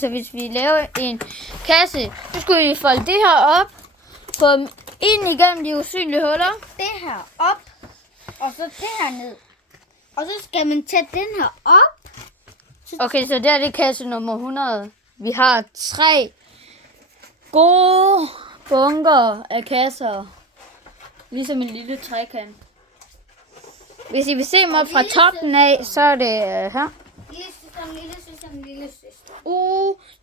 Så hvis vi laver en kasse, så skulle vi folde det her op, få ind igennem de usynlige huller. Det her op, og så det her ned. Og så skal man tage den her op. Okay, så der er det kasse nummer 100. Vi har 3 gode bunker af kasser. Ligesom en lille trekant. Hvis I vil se mig fra toppen af, så er det her. Lille søster.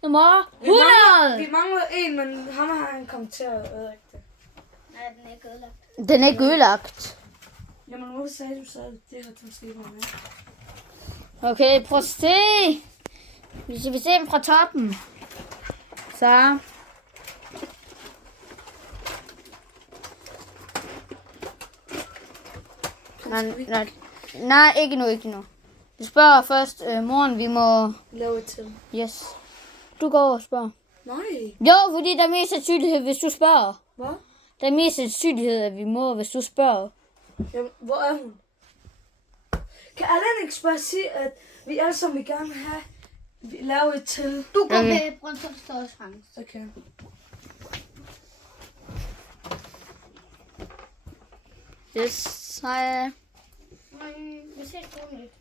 Nummer 100! Vi mangler en, men ham har han kommet til at ødelægge det. Nej, den er ikke ødelagt. Den er ikke ødelagt. Jamen, hvorfor sagde du så, at det her måske var med? Okay, prøv at se. Hvis I vil se dem fra toppen. Så. Nej, ikke nu. Du spørger først moren, vi må... Lave et til. Yes. Du går over og spørger. Nej. Jo, fordi der er mest sandsynlighed, hvis du spørger. Hvad? Der er mest sandsynlighed, at vi må, hvis du spørger. Jamen, hvor er hun? Kan Allan ikke bare sige, at vi alle sammen vil gerne have lave et til? Du går med Brøndshøj Storstrand. Okay. Yes, hej. Vi ses ordentligt.